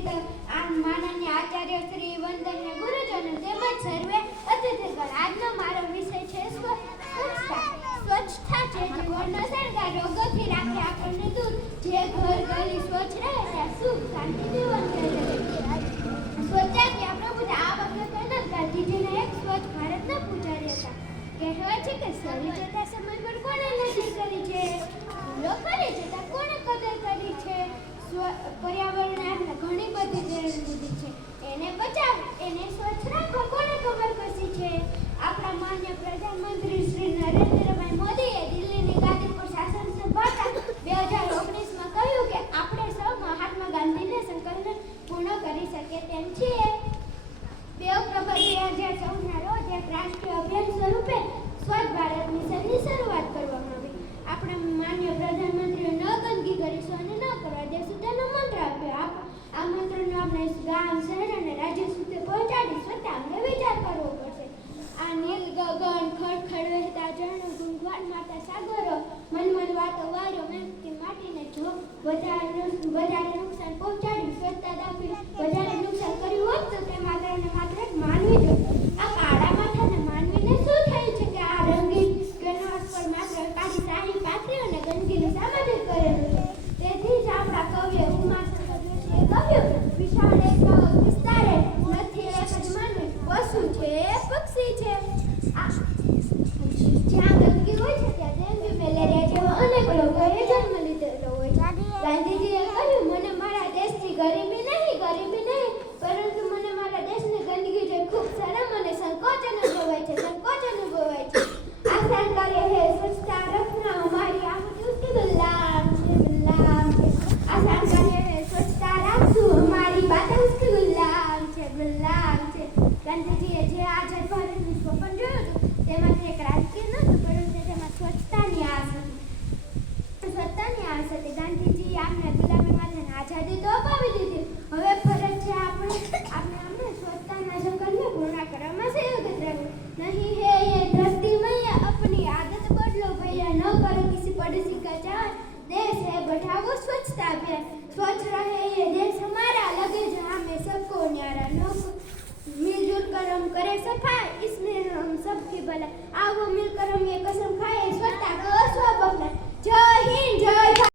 ઉપસ્થિત માનનીય આચાર્ય શ્રી વંદનીય ગુરુજનો તેમજ સર્વે અતિથિગણ, આજનો મારો વિષય છે સ્વચ્છતા. સ્વચ્છતા છે જીવનનો શણગાર, રોગોથી રાખે આપણને દૂર. જે ઘર ગલી સ્વચ્છ રહે ત્યાં સુખ શાંતિ જીવન રહે. સ્વચ્છતા પ્રભુતા આ વખતે ન ગાંધીજીને એક સ્વચ્છ ભારતના પૂજારી હતા. કહેવાય છે કે સરી જતા સમય પર કોણે નજર કરી છે, ભૂલો કરી જતા કોણે કદર કરી છે. પર્યાવરણને આપણે ઘણી બધી ટેવ લીધી છે, એને બચાવો, એને સ્વચ્છ રાખો કોણે ખબર કશી છે. આપણા માન્ય પ્રધાનમંત્રી શ્રી નરેન્દ્રભાઈ મોદીએ દિલ્હીની ગાદી પર શાસન સંભાળતા 2019માં કહ્યું કે આપણે સૌ મહાત્મા ગાંધીના સંકલ્પને પૂર્ણ કરી શકીએ તેમ છીએ. 2 ઓક્ટોબર 2014ના રોજ એક રાષ્ટ્રીય અભિયાન સ્વરૂપે સ્વચ્છ ભારત મિશનની શરૂઆત કરવામાં આવી. આપણા માન્ય પ્રધાનમંત્રીએ ન ગંદકી કરીશું અને ન કરવા દેશું તેનો મંત્ર આપ્યો. આ મંત્રનો આપણે ગામ, શહેર અને રાજ્ય સુધી પહોંચાડી સ્વચ્છતા અંગે વિચાર કરવો પડશે. આ નીલ ગગન, ખડખડ વહેતા ઝરણો, ગુંગવાટ મારતા સાગરો, મનમન વાતો વાયરો, મહેનતી માટીને જો વધારે નુકસાન પહોંચે